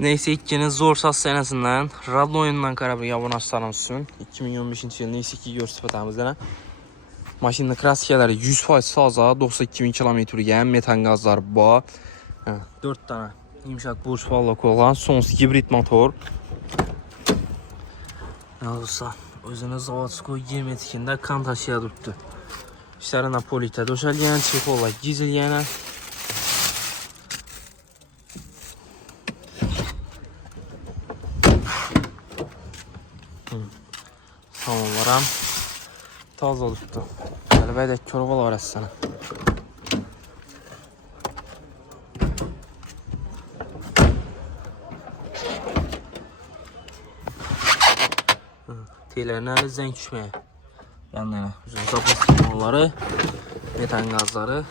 Neyse ikinin zorsaz senesinden Radlo oyundan Karabağ abunaslarımızsın. 2015 yıl neyse ki görsüpətimizdən. Maşının kraskiyaları 100% saza, 92.000 km metan gazlar bu. 4 tane yumuşak burç vallak olan sonsuz hibrit motor. Ne olursa özünü zavatskoy 20 etikində kan taşıya tuttu. İşləri Napolitə döşəlgən, çifola gizilgənə. Tamamlaram. Taze oldu. Elbette körval var sana. Telerine zenk düşmeye. Yanlarına. Zapas metan gazları.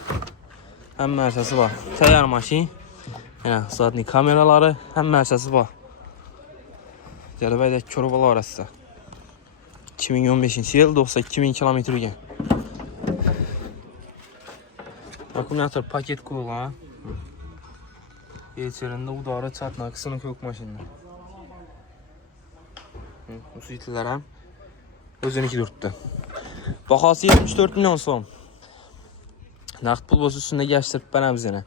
Hem mersesi var. Təyar maşin. Yani zaten kameraları hem mersesi var. Elbette körval var sana. 2015 yıl 92.000 km gen. Akkumulyator paket koyulan. İçerisinde udarı çatma kısmı yok maşında. Bu sütüler hem özünü durttu. Bakası 74 milyon son. Naqd pul boz üstünde geçtirip ben bizene.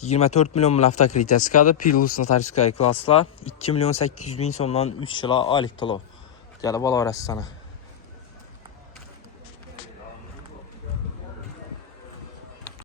24 milyon mülafta kriteskadı. Pilus'un tariskayı klasla 2.800.000 sondan 3 yıla alik tolu. Gələ bal arası sana.